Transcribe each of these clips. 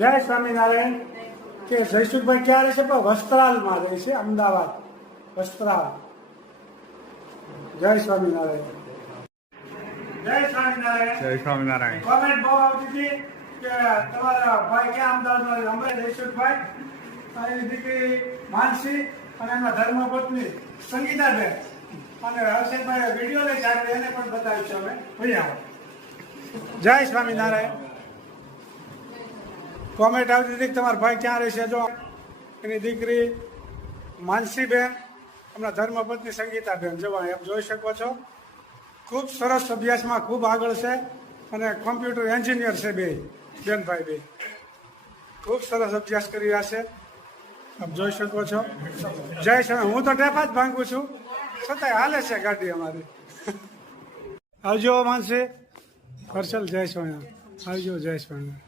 જય સ્વામિનારાયણ. કે જયસુખભાઈ ક્યાં રહે છે? પણ વસ્ત્રાલમાં રહે છે, અમદાવાદ વસ્ત્રાલ. જય સ્વામિનારાયણ. જય સ્વામિનારાયણ. જય સ્વામિનારાયણ. કોમેન્ટ બહુ આવતી હતી કે તમારા ભાઈ ક્યાં અમદાવાદમાં રહે? અમે જયસુખભાઈ, એની દીકરી માનસી અને એમના ધર્મપત્ની સંગીતાબેન અને હર્ષદભાઈ વિડીયો લઈ જાય એને પણ બતાવીશું અમે. ભાઈ આવો. જય સ્વામિનારાયણ. કોમેન્ટ આવતી હતી કે તમારા ભાઈ ક્યાં રહેશે? જો એની દીકરી માનસીબેન, હમણાં ધર્મપત્ની સંગીતાબેન, જો આપ જોઈ શકો છો. ખૂબ સરસ અભ્યાસમાં ખૂબ આગળ છે અને કોમ્પ્યુટર એન્જિનિયર છે બેનભાઈ બે. ખૂબ સરસ અભ્યાસ કરી રહ્યા છે, આપ જોઈ શકો છો. જય સ્વામી. હું તો ટેપા જ ભાંગું છું, છતાંય હાલે છે ગાડી અમારી. આવજો માનસી. હર્ષલ જય સ્વામિનારાયણ. આવજો. જય સ્વામિનારાયણ.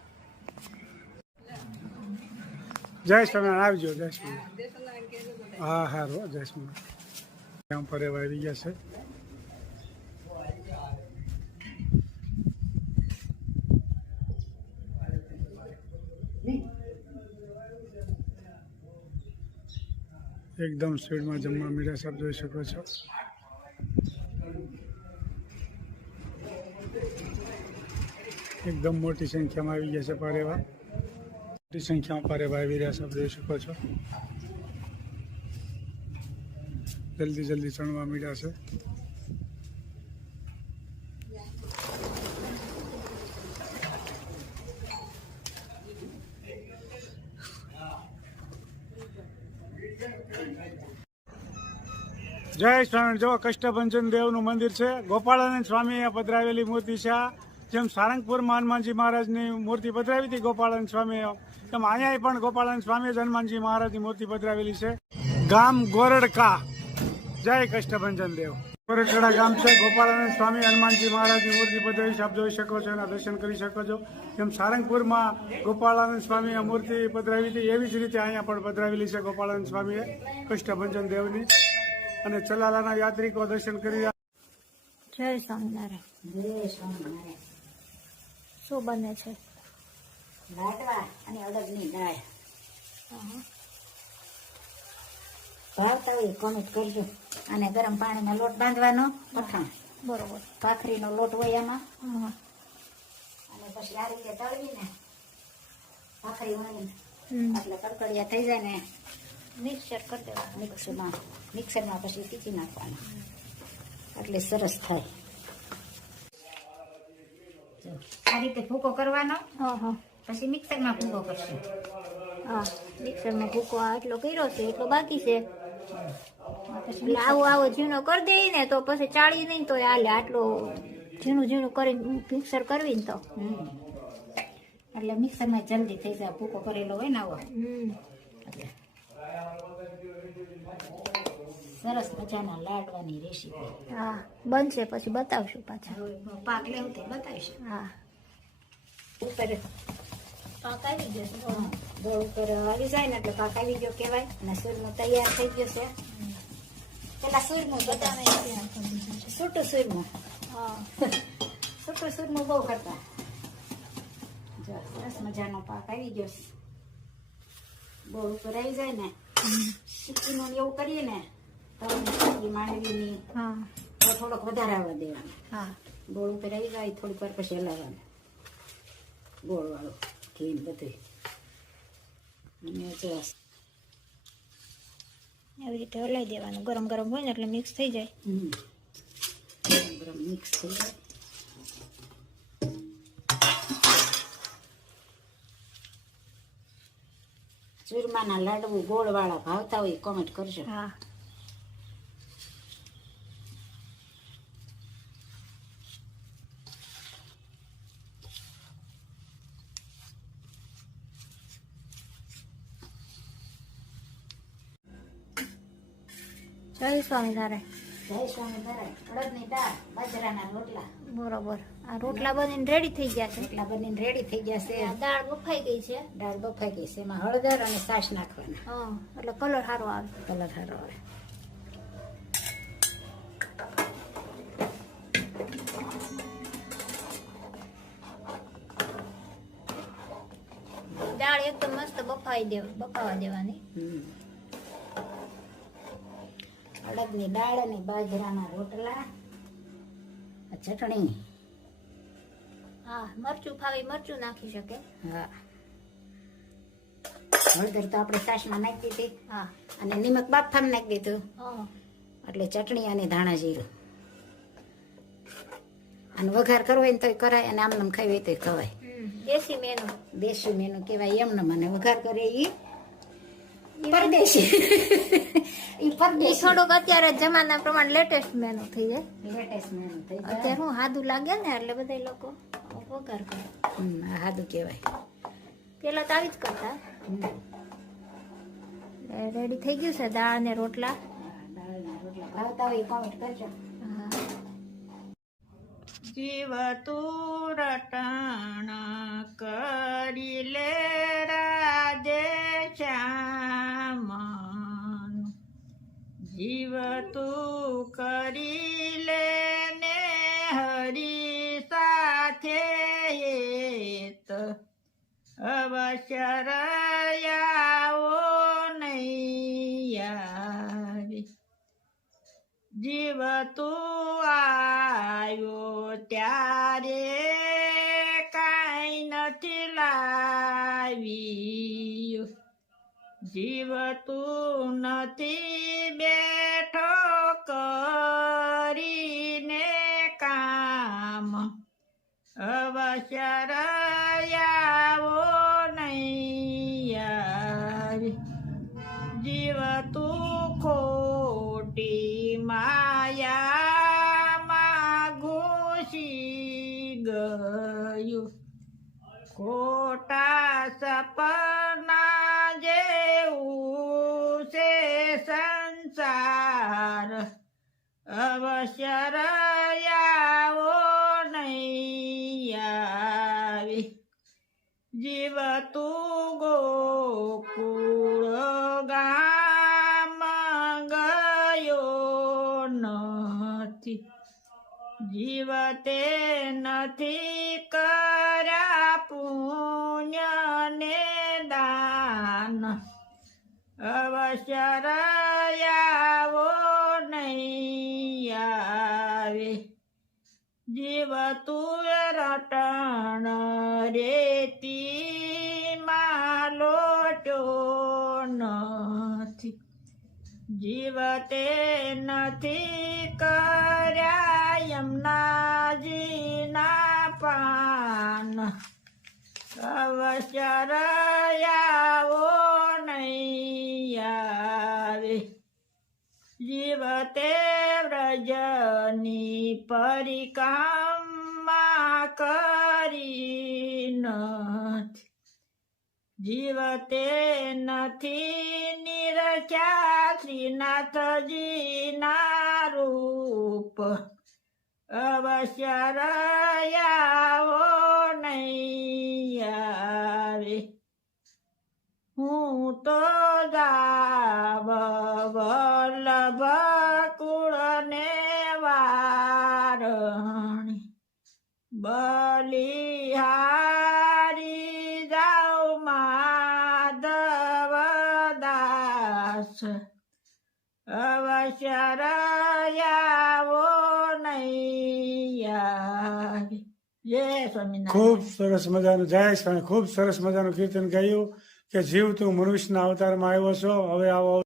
જય સ્વામિનારાયણ. આવજો. જય સ્વામિનારાયણ. હા હારું. જય સ્વામિનારાયણ. ફરે આવી ગયા છે. એકદમ સ્પીડમાં જમવા મીઠા સાહેબ જોઈ શકો છો. એકદમ મોટી સંખ્યામાં આવી ગયા છે પારેવા. મોટી સંખ્યામાં પારેવા આવી રહ્યા સાહેબ જોઈ શકો છો. જલ્દી જલ્દી ચણવા મીઠા છે. જય સ્વામી. જો કષ્ટભંજન દેવનું મંદિર છે. ગોપાળાનંદ સ્વામીએ પધરાવેલી મૂર્તિ છે. જેમ સારંગપુરમાં હનુમાનજી મહારાજની મૂર્તિ પધરાવી હતી ગોપાળાનંદ સ્વામીએ, તેમ અહીંયા પણ ગોપાળાનંદ સ્વામીએ જ હનુમાનજી મહારાજની મૂર્તિ પધરાવેલી છે. ગામ ગોરડકા. જય કષ્ટભંજન દેવ. ગોરડકા ગામ છે. ગોપાળાનંદ સ્વામી હનુમાનજી મહારાજની મૂર્તિ પધરાવી છે, આપ જોઈ શકો છો, એના દર્શન કરી શકો છો. જેમ સારંગપુરમાં ગોપાળાનંદ સ્વામીએ મૂર્તિ પધરાવી હતી, એવી જ રીતે અહીંયા પણ પધરાવેલી છે ગોપાળાનંદ સ્વામીએ કષ્ટભંજન દેવની. અને ચલાલાના યાત્રિકો દર્શન કરી રહ્યા. જય સ્વામિનારાયણ. જય સ્વામિનારાયણ. શું બને છે? લાડવા અને અડદની દાળ. ભાવતા હોય કોમેન્ટ કરજો. અને ગરમ પાણીમાં લોટ બાંધવાનો, પઠાણ બરોબર. ભાખરીનો લોટ હોય એમાં, હા. અને પછી આ રીતે તળવીને ભાખરી વણીને હમ. એટલે કડકડિયા થઈ જાય ને મિક્સર કરી દેવાનું. મિક્સરમાં પછી પીસી નાખવાના એટલે સરસ થાય. જો, આ રીતે ભૂકો કરવાનો, હા હા પછી મિક્સરમાં ભૂકો કરશે. હા. મિક્સરમાં ભૂકો આટલો કર્યો છે, એટલો બાકી છે. પછી એટલે આવો ઝીણો કરી દઈએ ને તો પછી ચાળી નહીં તો હાલે. આટલો ઝીણું ઝીણું કરીને મિક્સર કરવી ને તો. એટલે મિક્સરમાં જલ્દી થઈ જાય, ભૂકો કરેલો હોય ને આવો. સરસ મજાના લાડવાની રેસીપી. હા, બનશે પછી બતાવશું પાછા. હવે પાક લેવું તે બતાવીશું. હા, ઉપર પાક આવી જશે. ગોળ ઉપર આવી જાય ને એટલે પાક આવી ગયો કહેવાય. અને સૂરમું તૈયાર થઈ ગયો છે. પેલા સૂરમું બતાવે, સૂટું સૂરમું. હા. સૂટું સૂરમું બહુ કરતા. જો સરસ મજાનો પાક આવી ગયો છે. ગોળ ઉપર આવી જાય ને સિક્કીનું એવું કરીએ ને તો માંડવીની હા તો થોડોક વધારે આવવા દેવાનો. હા. ગોળ ઉપર આવી જાય થોડીક વાર પછી હલાવવાનું. ગોળ વાળું ઘી બધું. અને જો એવી રીતે હલાવી દેવાનું. ગરમ ગરમ હોય ને એટલે મિક્સ થઈ જાય. ગરમ ગરમ મિક્સ થઈ જાય. ચૂરમાના લાડવું ગોળવાળા ભાવતા હોય કોમેન્ટ કરજો. હા. જય સ્વામિનારાયણ. જય સ્વામિનારાયણ. અડદની દાળ, બાજરાના રોટલા. બરોબર. આ રોટલા બનીને રેડી થઈ ગયા છે. રોટલા બનીને રેડી થઈ ગયા છે. આ દાળ બફાઈ ગઈ છે. દાળ બફાઈ ગઈ છે. એમાં હળદર અને છાશ નાખવાના. હા, એટલે કલર સારો આવે. કલર સારો આવે. દાળ એકદમ મસ્ત બફાવા દેવાની. અડદની દાળ અને બાજરાના રોટલા, ચટણી. હા, મરચું ફાવી મરચું નાખી શકે. હા, હળદર તો આપણે છાશમાં નાખી દીધી. હા, અને નિમક બાફામાં નાખી દીધું. હા, એટલે ચટણી અને ધાણા જીરું. અને વઘાર કરવો હોય ને તોય કરાય, અને આમ ખાવી હોય તોય ખવાય. દેશી મેનુ. દેશી મેનુ કહેવાય એમને. મને વઘાર કરે એ પરદેશી. એ એ પરદેશી થોડુંક અત્યારે જમાના પ્રમાણે લેટેસ્ટ મેનુ થઈ જાય. લેટેસ્ટ મેનુ થઈ જાય. અત્યારે હું સાદું લાગે ને એટલે બધા લોકો વઘાર કરે. આ સાદું કહેવાય. પેલા તો આવી જ કરતા. રેડી થઈ ગયું છે દાળ ને રોટલા. દાળના રોટલા ભાવતા હોય કોમેન્ટ કરજો. જીવ તું રટણ કરી લે રાજે શ્યામન, જીવ તું કરી લે ને હરી સાથે હેત, અવશ્ય રયાવો નહીં આવી. જીવ તું આવ્યો ત્યારે કાંઈ નથી લાવ્યું, જીવ તું નથી બેઠો કરીને કામ, અવશ્ય રયાવો નહીં આવી. જીવ તું ખોટી માયામાં ઘૂસી ગયું, ખોટા સપના જેવું છે સંસાર, અવશ્ય રયાવો નહીં આવી. જીવ તું ગોકુળ ગામ ગયો નથી, જીવ તે નથી કર્યા પુણ્ય ને દાન, અવશ્ય રયાવો નહીં આવે. જીવ તું રટણ રેતી માં લોટ્યો નથી, જીવ તે નથી કર્યા યમુનાજીના પાન, અવશ્ય રયાવો નહીં આવે. જીવ તે વ્રજની પરિક્રમા કરી નથી, જીવ તે નથી નિરખ્યા શ્રીનાથજીના રૂપ, અવશ્ય રયાવો નહીં આવે. હું તો જાવ વલ્લભ કુળને વારણી, બલિહારી જાઉ માધવ દાસ, અવશ્ય રયાવો નહીં આવે. જય સ્વામિનારાયણ. ખૂબ સરસ મજાનું જય સ્વામી. ખૂબ સરસ મજાનું કીર્તન ગાયું કે જીવ તું મનુષ્યના અવતારમાં આવ્યો છો, હવે આવો